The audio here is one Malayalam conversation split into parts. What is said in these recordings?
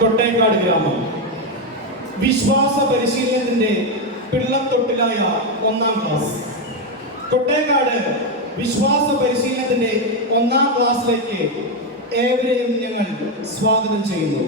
കൊട്ടേക്കാട് ഗ്രാമം വിശ്വാസ പരിശീലനത്തിന്റെ പിള്ളത്തൊട്ടിലായ 1-ാം ക്ലാസ്. കൊട്ടേക്കാട് വിശ്വാസ പരിശീലനത്തിന്റെ 1-ാം ക്ലാസ്സിലേക്ക് ഏവരെയും ഞങ്ങൾ സ്വാഗതം ചെയ്യുന്നു.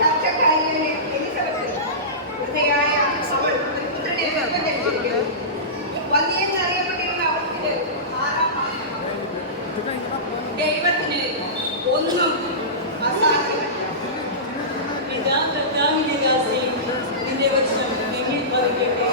ചർച്ചക്കാരിയെ എലിസബത്ത് വൃദ്ധയായ അവൾ ഒരു പുത്രനെ ഗർഭം ധരിച്ചിരിക്കുന്നു. വന്ധ്യെന്നറിയപ്പെട്ടിരുന്ന അവൾക്ക് 6-ാം മാസമാണ്. ദൈവത്തിന് ഒന്നും അസാധ്യമല്ല. പിതാ കർത്താവിന്റെ ദാസി നിന്റെ വചനം എങ്കിൽ ഭവിക്കട്ടെ.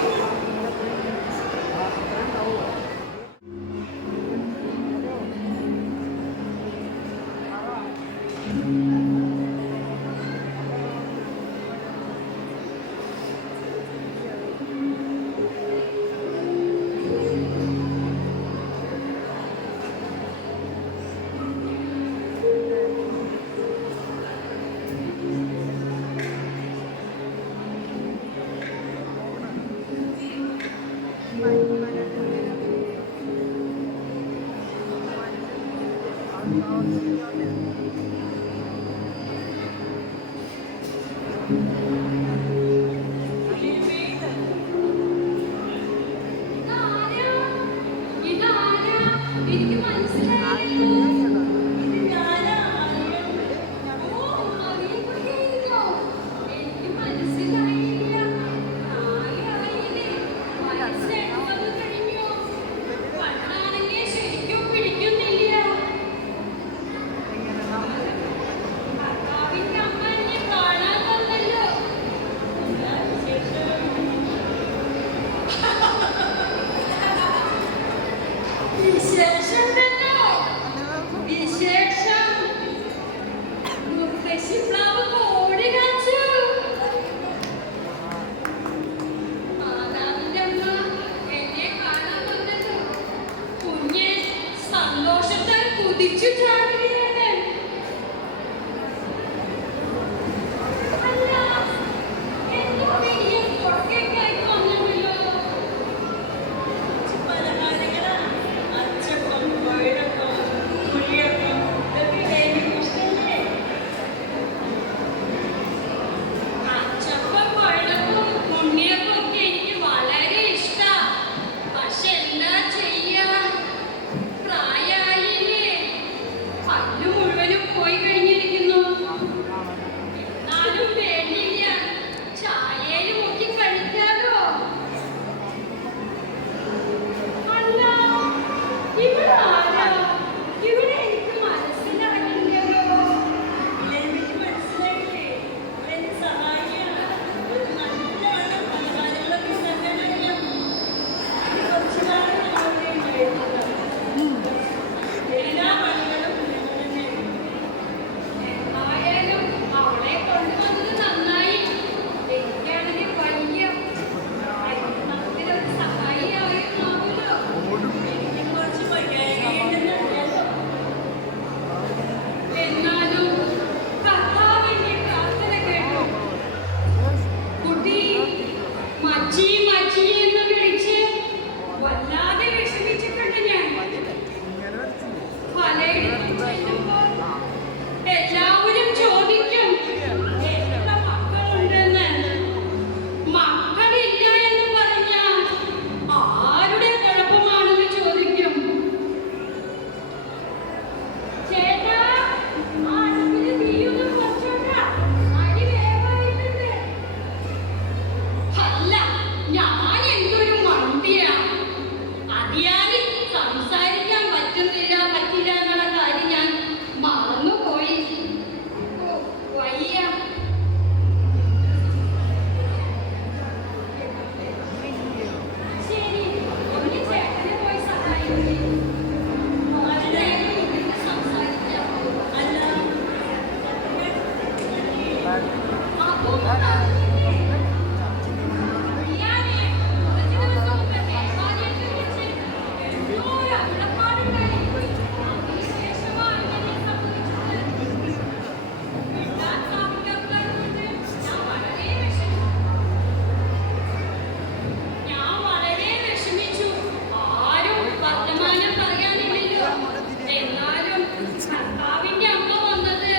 കർത്താവിന്റെ അമ്മ വന്നത്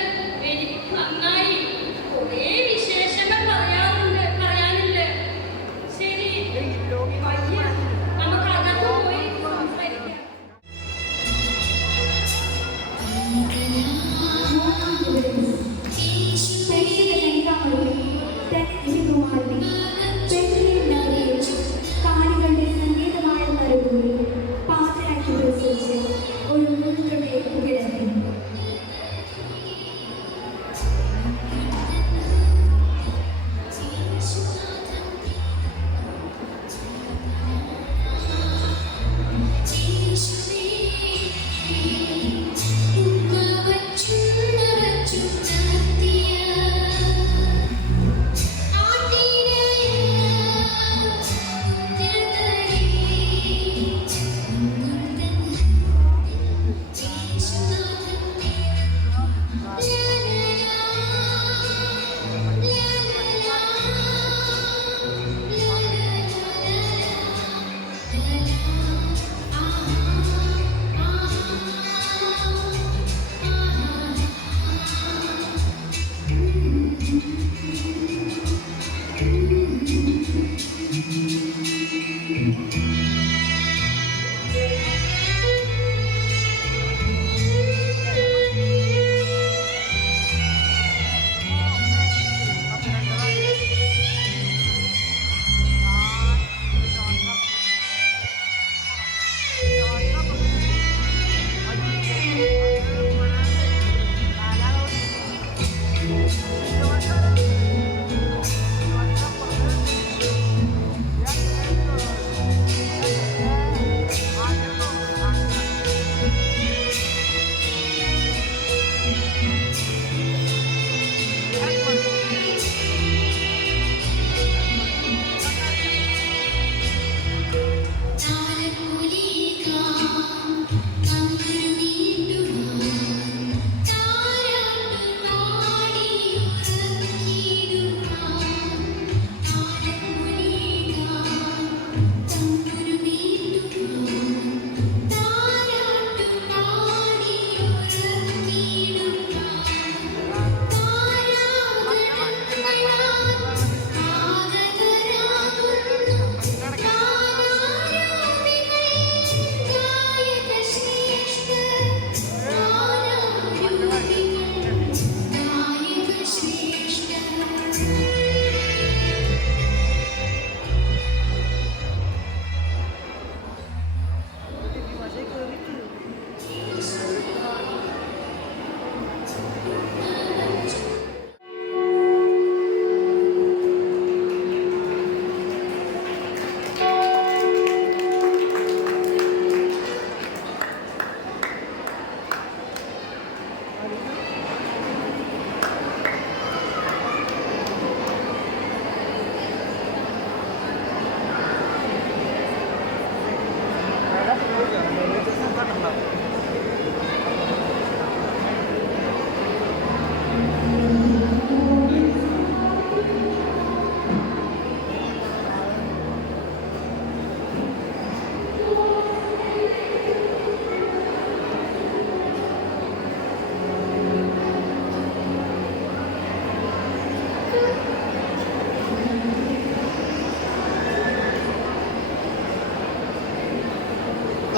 എനിക്ക് നന്നായി. കുറേ വിശേഷങ്ങൾ പറയാൻ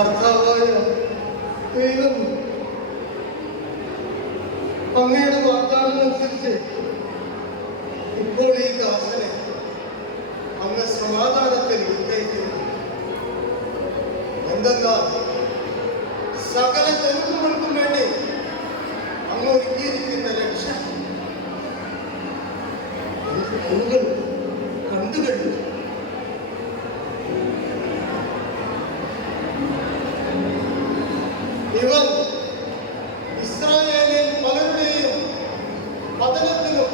കർത്താവായ ദൈവം അങ്ങയുടെ വാഗ്ദാനം അനുസരിച്ച് ഇപ്പോൾ ഈ ദാസനെ അങ്ങ് സമാധാനത്തിൽ വിട്ടയക്കുന്നു. എന്തെന്നാൽ സകല ജനങ്ങൾക്കും വേണ്ടി അങ്ങ് ഒരുക്കിയിരിക്കുന്ന രക്ഷ കണ്ണുകൾ കണ്ടു കഴിഞ്ഞു. ഇവൻ ഇസ്രായേലിൽ പലരുടെയും പതനത്തിനും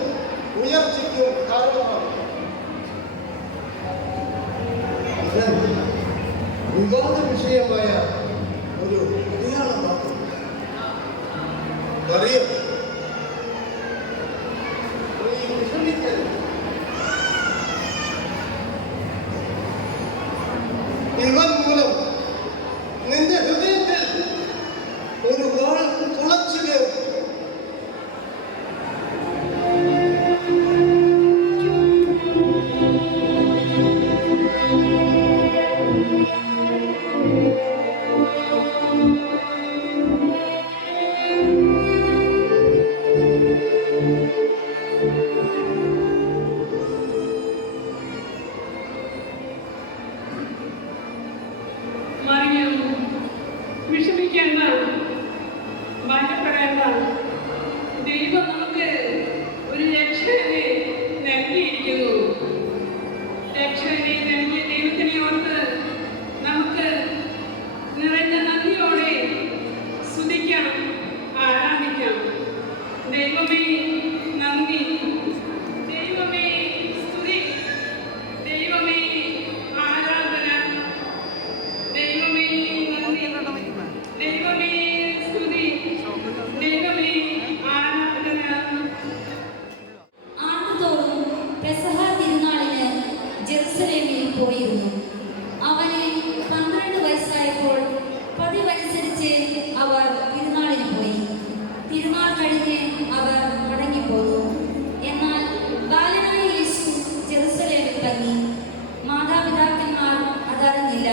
ഉയർച്ചയ്ക്കും കാരണമാണ്. ഇവൻ വിവാദ വിഷയമായ ഒരു അടയാളമാണ്. അറിയാം, ഇവൻ മൂലം നിന്റെ ഹൃദയത്തിൽ ഒരു വാൾ തുളച്ചു കയറും. മറിയം, വിഷമിക്കേണ്ട, ഭയപ്പെടേണ്ട. ദൈവം നമുക്ക് ഒരു രക്ഷകനെ നൽകിയിരിക്കുന്നു. രക്ഷകനെ നൽകിയ ദൈവത്തിനെ ഓർത്ത് നമുക്ക് നിറഞ്ഞ നന്ദിയോടെ സ്തുതിക്കാം, ആരാധിക്കാം. ദൈവമേ നന്ദി, ദൈവമേ സ്തുതി, ദൈവമേ ആരാധന, ദൈവമേ നന്ദി, ദൈവമേ സ്തുതി, ദൈവമേ ആരാധന. ആണ്ടുതോറും പെസഹ തിരുനാളിന് ജെറുസലേമിൽ പോയിരുന്നു. അവന് 12 വയസ്സായപ്പോൾ പതിവനുസരിച്ച് അവർ തിരുനാളിന് പോയി. തിരുനാൾ കഴിഞ്ഞ് അവർ മടങ്ങിപ്പോന്നു. എന്നാൽ ബാലനായ യേശു ജെറുസലേമിൽ തങ്ങി. മാതാപിതാക്കന്മാർ അതറിഞ്ഞില്ല.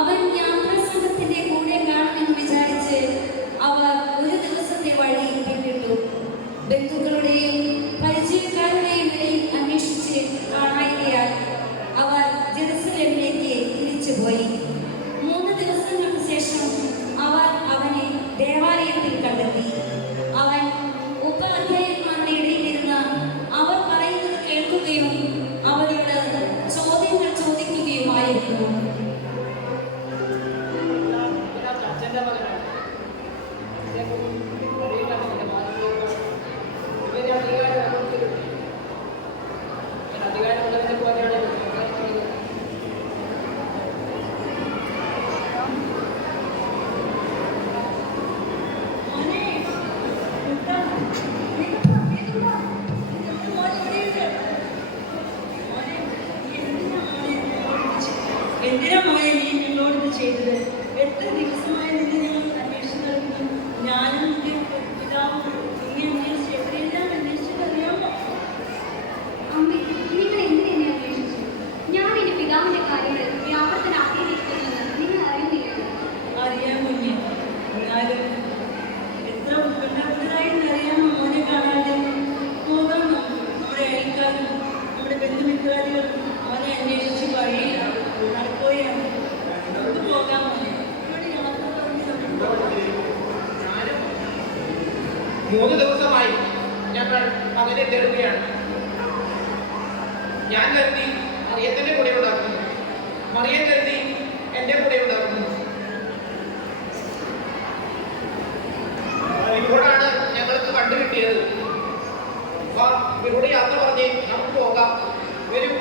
അവൻ യാത്രാസംഘത്തിന്റെ കൂടെ കാണുമെന്ന് വിചാരിച്ച് അവർ ഒരു ദിവസത്തെ വഴി പിന്നിട്ടു. ബന്ധുക്കളുടെയും പരിചയക്കാരുടെയും ഇടയിൽ അന്വേഷിച്ച് കാണായികയാൽ അവർ ജെറുസലേമിലേക്ക് തിരിച്ചുപോയി. 3 ദിവസങ്ങൾക്ക് ശേഷം അവർ അവനെ ദേവാലയത്തിൽ കണ്ടെത്തി. അവൻ ഉപാധ്യായന്മാരുടെ ഇടയിലിരുന്ന് അവർ പറയുന്നത് കേൾക്കുകയും അവരോട് ചോദ്യങ്ങൾ ചോദിക്കുകയുമായിരുന്നു. അച്ഛൻ്റെ മകനാണ്. ഇവന് അധികാരമുള്ളതിനെ പോലെയാണ് മോനെ, എന്താ? എന്തിനാ മോനെ നീ എന്നോട് ഇത് ചെയ്തത്? എത്ര ദിവസമായി നിന്നെ ഞങ്ങൾ അന്വേഷിച്ചു നടക്കുന്നു. ഞാനും നിന്റെ പിതാവും നീ അന്വേഷിച്ച് എവിടെയെല്ലാം അന്വേഷിച്ചതറിയാമോ? അമ്മേ, നിങ്ങൾ എന്തിനെ അന്വേഷിച്ചു? ഞാൻ എന്റെ പിതാവിന്റെ കാര്യങ്ങൾ വ്യാപൃതനാക്കിയിരിക്കുമെന്ന് നിങ്ങൾ അറിയുന്നില്ലല്ലോ. അറിയാൻ മുന്നേ എന്നാലും എത്ര ഉത്കണ്ഠാകുലരായെന്നറിയാമോ മോനെ കാണാതെ? പോകാം നമ്മുടെ അയൽക്കാരും നമ്മുടെ ബന്ധുമിത്രാദികളും അവനെ അന്വേഷിച്ച് വഴിയിൽ നടക്കുകയാണ്. നമുക്ക് പോകാം മോനെ. ഇവിടെ യാത്ര പറഞ്ഞ് നമുക്ക് 3 ദിവസമായി ഞങ്ങൾ അവനെ തേടുകയാണ്. ഞാൻ കരുതി മറിയത്തിന്റെ കൂടെ ഉണ്ടാക്കുന്നു, മറിയം കരുതി എന്റെ കൂടെ ഉണ്ടാക്കുന്നു. ഇപ്പോഴാണ് ഞങ്ങൾക്ക് കണ്ടുകിട്ടിയത്. ഇവരുടെ യാത്ര പറഞ്ഞ് നമുക്ക് പോകാം. വരും.